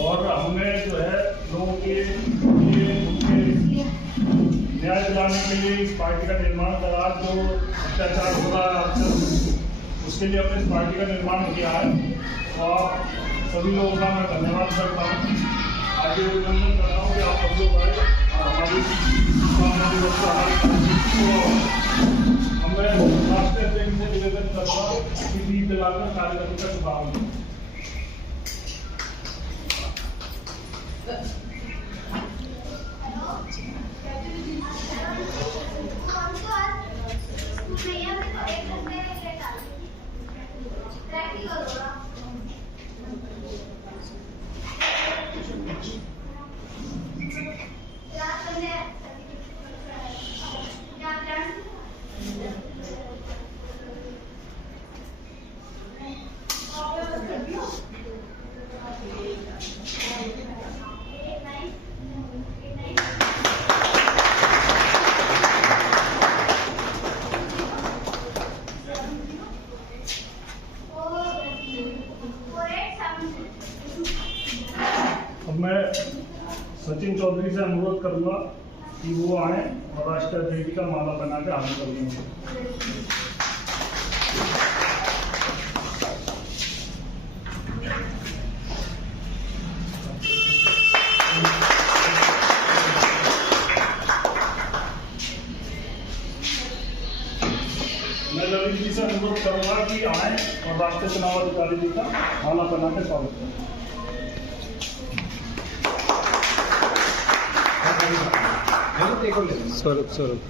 और हमने जो है लोगों के लिए उनके न्याय दिलाने के लिए इस पार्टी का निर्माण करा। जो अत्याचार हो रहा है अक्सर, उसके लिए हमने इस पार्टी का निर्माण किया है। और सभी लोगों का मैं धन्यवाद करता हूँ। आगे अभिनंदन करता हूँ कि आप सब लोग आए और हमारी हमें राष्ट्रीय अध्यक्ष से निवेदन करता कि दीप जलाकर कार्यक्रम का शुभारंभ। मैं सचिन चौधरी से अनुरोध करूंगा कि वो आए और राष्ट्रीय अध्यक्ष का माला बना के हाथ करेंगे। मैं ललित जी से अनुरोध करूंगा कि आए और राष्ट्रीय चुनाव अधिकारी जी का माला बना के स्वागत करें। स्वरूप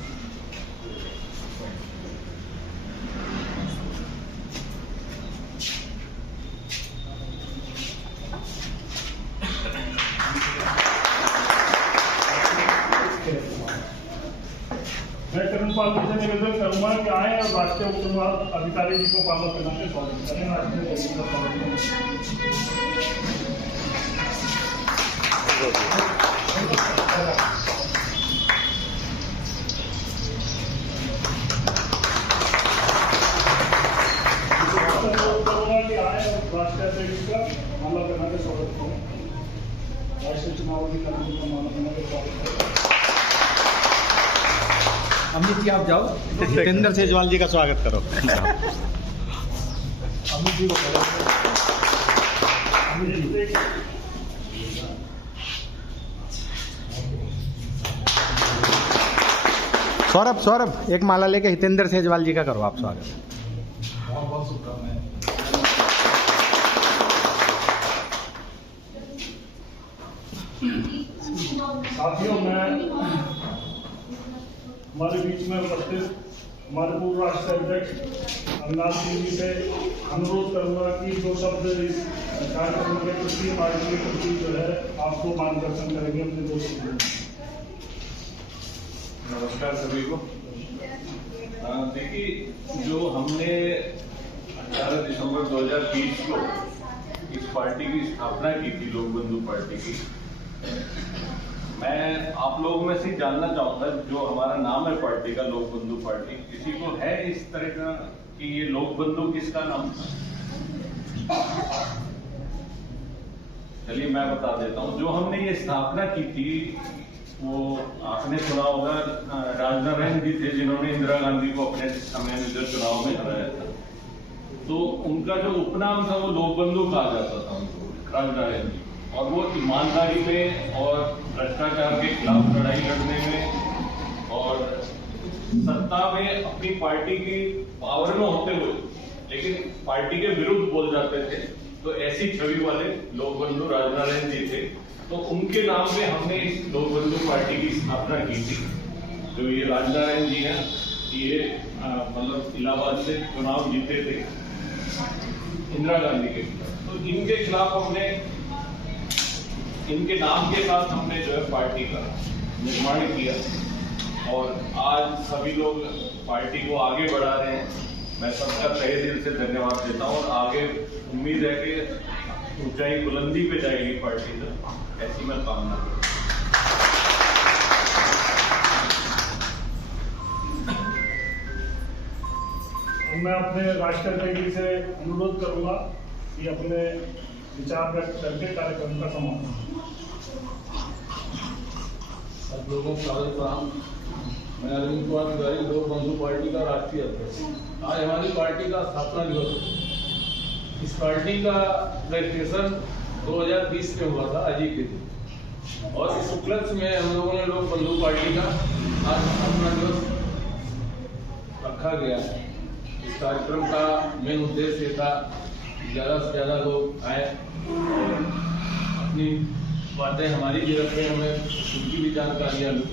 मैं करणपाल जी से निवेदन करूंगा कि आए और राष्ट्रीय उप चुनाव अधिकारी जी को माला बना के स्वागत करें। राष्ट्रीय अध्यक्ष का मामला बना के स्वागत करें। राष्ट्रीय चुनाव अधिकारी का मामला बना के स्वागत करें। अमित जी आप जाओ, हितेंद्र सेजवाल जी का स्वागत करो। अमित जी को सौरभ एक माला लेके हितेंद्र सेजवाल जी का करो आप स्वागत। बहुत शुभकामनाएं। साथियों, मैं हमारे बीच में उपस्थित हमारे पूर्व राष्ट्रीय अध्यक्ष अविनाश सिंह जी से अनुरोध करूंगा कि जो शब्द इस कार्यक्रम के प्रति पार्टी के प्रति जो है आपको मार्गदर्शन करेंगे अपने दोस्त। नमस्कार सभी को। देखिए, जो हमने 18 दिसंबर 2020 को इस पार्टी की स्थापना की थी, लोक बंधु पार्टी की, मैं आप लोगों में से जानना चाहूंगा, जो हमारा नाम है पार्टी का, लोक बंधु पार्टी, किसी को है इस तरह का कि ये लोक बंधु किसका नाम था? चलिए मैं बता देता हूं। जो हमने ये स्थापना की थी वो आपने सुना होगा, राजनारायण जी थे जिन्होंने इंदिरा गांधी को अपने समय में जो चुनाव में हराया था, तो उनका जो उपनाम था वो लोक बंधु कहा जाता था उनको, राजनारायण जी। और वो ईमानदारी में और भ्रष्टाचार के खिलाफ लड़ाई लड़ने में और सत्ता में अपनी पार्टी की पावर में होते हुए लेकिन पार्टी के विरुद्ध बोल जाते थे, तो ऐसी छवि वाले लोक बंधु राजनारायण जी थे। तो उनके नाम पे हमने इस लोक बंधु पार्टी की स्थापना की थी। जो ये राजनारायण जी हैं, ये मतलब इलाहाबाद से चुनाव जीते थे इंदिरा गांधी के खिलाफ, तो इनके खिलाफ हमने, इनके नाम के साथ हमने जो है पार्टी का निर्माण किया और आज सभी लोग पार्टी को आगे बढ़ा रहे हैं। मैं सबका तहे दिल से धन्यवाद देता हूं और आगे उम्मीद है कि ऊंचाई बुलंदी पे जाएगी पार्टी, तो ऐसी मैं कामना करता हूं। मैं अपने राष्ट्रीय अध्यक्ष से अनुरोध करूंगा कि अपने विचार व्यक्त करके कार्यक्रम का समापन। सब लोगों को सादर प्रणाम। मैं अरविंद कुमार तिवारी, लोक बंधु पार्टी का राष्ट्रीय अध्यक्ष। आज हमारी पार्टी का स्थापना दिवस है। इस पार्टी का रजिस्ट्रेशन 2020 में हुआ था आज ही के दिन, और इस उपलक्ष्य में हम लोगों ने लोक बंधु पार्टी का आज स्थापना दिवस रखा गया है। इस कार्यक्रम का मेन उद्देश्य ये था ज़्यादा से ज़्यादा लोग आए और अपनी बातें हमारी भी रखें, हमें उनकी भी जानकारियाँ लें।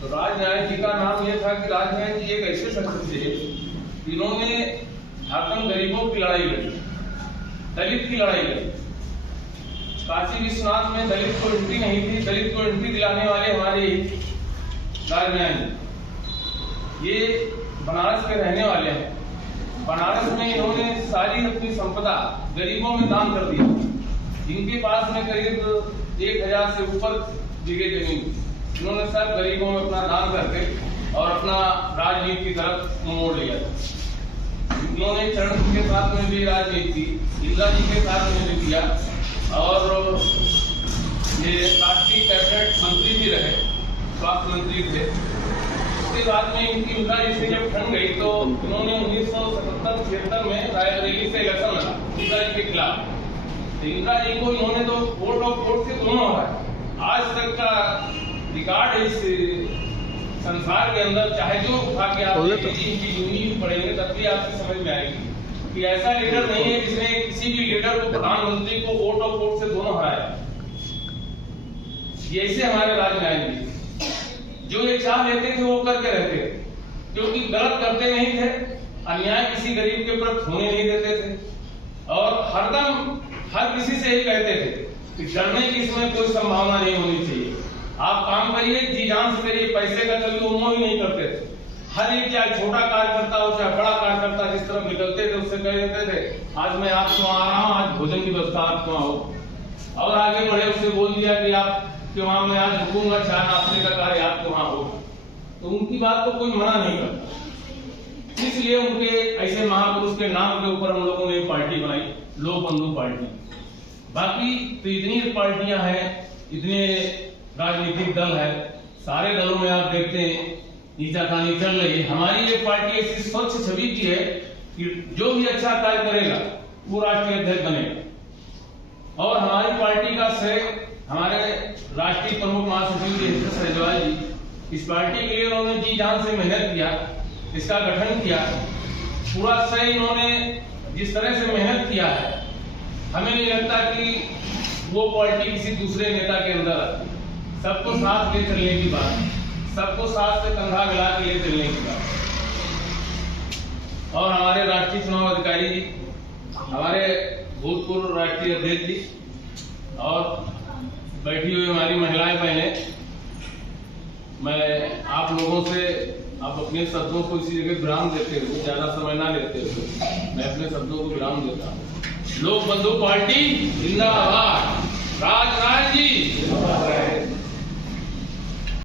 तो राजनारायण जी का नाम ये था कि राजनारायण जी एक ऐसे शख्स थे जिन्होंने झारखंड गरीबों की लड़ाई लड़ी, दलित की लड़ाई लड़ी। काशी विश्वनाथ में दलित को एंट्री नहीं थी, दलित को एंट्री दिलाने वाले हमारे राजनारायण जी। ये बनारस के रहने वाले हैं। बनारस में इन्होंने सारी अपनी संपदा गरीबों में दान कर दी। जिनके पास में करीब 1000 से ऊपर बीघे जमीन, इन्होंने सब गरीबों में अपना दान करके और अपना राजनीति की तरफ मोड़ लिया। इन्होंने चरण के साथ में भी राजनीति, इंदिरा जी के साथ में भी किया, और ये राष्ट्रीय कैबिनेट मंत्री भी रहे, स्वास्थ्य मंत्री थे। उसके बाद में इनकी इंदिरा जी से जब ठन गई तो इन्होंने 1977-76 में रायबरेली से इलेक्शन लड़ा इंदिरा जी के खिलाफ। इंदिरा जी को इन्होंने तो वोट और वोट से दोनों हराया। आज तक का रिकॉर्ड है इस संसार के अंदर, चाहे जो उठा के आप इनकी यूनियन पढ़ेंगे तब भी आपको समझ में आएगी कि ऐसा लीडर नहीं है जिसने किसी भी लीडर को, प्रधानमंत्री को वोट और वोट से दोनों हराया। ये ऐसे हमारे राजनारायण जी जो एक चाह लेते थे वो करके रहते थे, क्योंकि गलत करते नहीं थे, अन्याय किसी गरीब के ऊपर होने नहीं देते थे, और हरदम हर किसी से यही कहते थे कि डरने की इसमें कोई संभावना नहीं होनी चाहिए। आप काम करिए, जी जान से करिए, पैसे का कभी उम्मीद ही नहीं करते थे। हर एक चाहे छोटा कार्यकर्ता हो चाहे बड़ा कार्यकर्ता जिस तरफ निकलते थे उससे कह देते थे आज मैं आपको आ रहा हूँ, आज भोजन की व्यवस्था आपको हो। और आगे बढ़े उससे बोल दिया कि आप कि वहां मैं आज रुकूंगा, चाय नाश्ते का कार्य आपके वहां हो। तो उनकी बात को कोई मना नहीं करता। इसलिए उनके ऐसे महापुरुष के नाम के ऊपर हम लोगों ने पार्टी बनाई, लोक बंधु पार्टी। बाकी तो इतनी पार्टियां हैं, इतने राजनीतिक दल है, सारे दलों में आप देखते हैं नीचा कहानी चल रही है। हमारी एक पार्टी ऐसी स्वच्छ छवि की है कि जो भी अच्छा कार्य करेगा वो राष्ट्रीय अध्यक्ष बनेगा। और हमारी पार्टी का श्रेय हमारे राष्ट्रीय प्रमुख महासचिव जी सैजवाल जी, इस पार्टी के लिए उन्होंने जी जान से मेहनत किया, इसका गठन किया। पूरा श्रेय इन्होंने जिस तरह से मेहनत किया है, हमें नहीं लगता कि वो पार्टी किसी दूसरे नेता के अंदर आती। सबको साथ ले चलने की बात, सबको साथ से कंधा मिला के ले चलने की बात। और हमारे राष्ट्रीय चुनाव अधिकारी जी, हमारे भूतपूर्व राष्ट्रीय अध्यक्ष जी, और बैठी हुई हमारी महिलाएं बहनें, मैं आप लोगों से आप अपने शब्दों को इसी जगह विराम देते हुए, ज्यादा समय ना लेते हुए मैं अपने शब्दों को विराम देता हूँ। लोक बंधु पार्टी जिंदाबाद, राजनारायण जी।